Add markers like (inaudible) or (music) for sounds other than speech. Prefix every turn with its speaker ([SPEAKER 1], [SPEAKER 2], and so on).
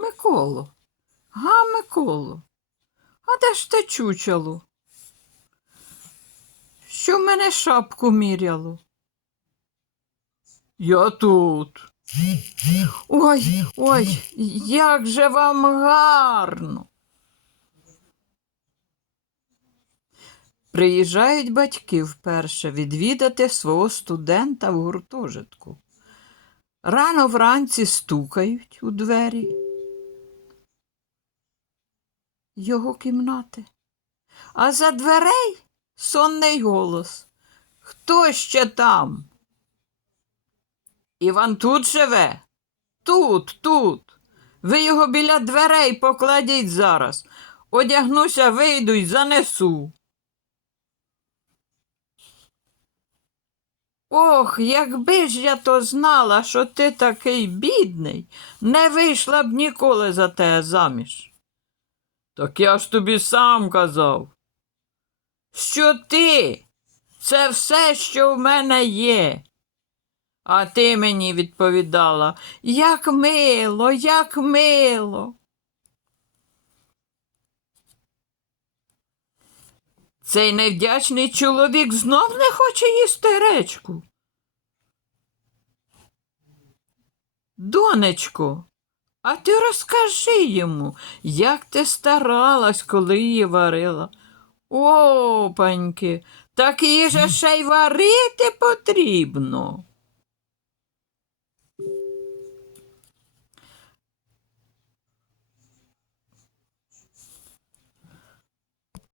[SPEAKER 1] Миколо, га, Миколо, а де ж те чучело? Що в мене шапку міряло? Я тут. Ой, ой, як же вам гарно. Приїжджають батьки вперше відвідати свого студента в гуртожитку. Рано вранці стукають у двері його кімнати, а за дверей сонний голос. Хто ще там? Іван тут живе? Тут, тут. Ви його біля дверей покладіть зараз. Одягнуся, вийду й занесу. Ох, якби ж я то знала, що ти такий бідний, не вийшла б ніколи за те заміж. Так я ж тобі сам казав. Що ти? Це все, що в мене є. А ти мені відповідала, як мило, як мило. Цей невдячний чоловік знов не хоче їсти речку. Донечко, а ти розкажи йому, як ти старалась, коли її варила. Опаньки, так її же (laughs) ще й варити потрібно.